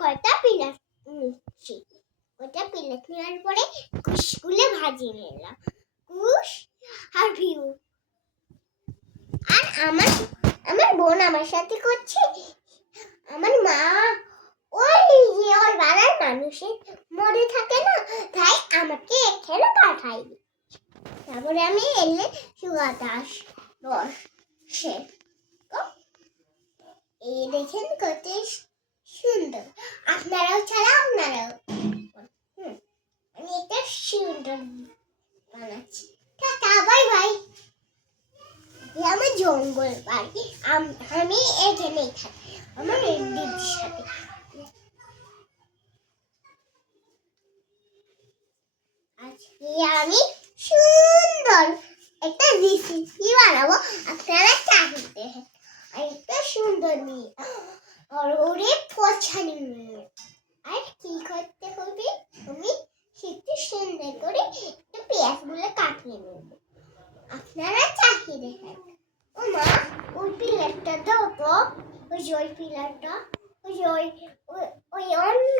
কয়টা পিলার নিচ্ছি। ওটা পিলার নেওয়ার পরে কুশগুলো ভাজিয়ে নিলাম, কুশ আর ভিউ। আর আমার বোন আমার সাথে করছে। আমার মা ওই বাড়ার মানুষের মরে থাকে না, তাই আমাকে এখানে পাঠাই। তারপরে আমি এলে সুগাদাস বসে এই দেখেন কত সুন্দর। আপনারাও আমি এটা সুন্দর বানাচ্ছি। Tata, bye bye. আমার জঙ্গল বাড়ি, আমি এখানেই থাকি আমার দিদির সাথে। আজকে আমি সুন্দর একটা রেসিপি বানাবো, আপনারা চাইতে একটা সুন্দর নিয়ে আর ওরে পছানি নিয়ে। আর কি করতে হবে, আমি সেটা সুন্দর করে একটু পেঁয়াজগুলো কাটিয়ে নেব। আপনারা চাহিয়ে দেখেন। ও মা, ওই পিলারটা দাও তো, ওই পিলারটা, ওই অন্য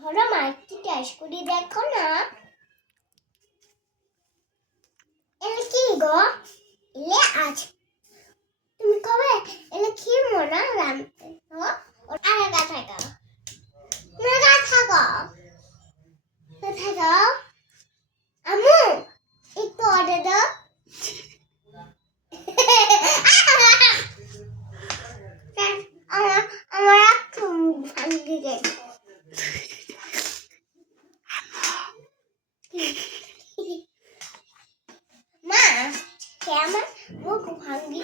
ধরো মা, একটু টেস্ট করে দেখো না। এলে কি গো, এলে আজ তুমি কবে এলে কি মনে রাখতে আর কোথায় গো, কোথায় গো আম্মু, একটু অর্ডার দাও। আমার একটু ভাঙ্গি গেছে। মা, আমার মুখ ভাঙ্গি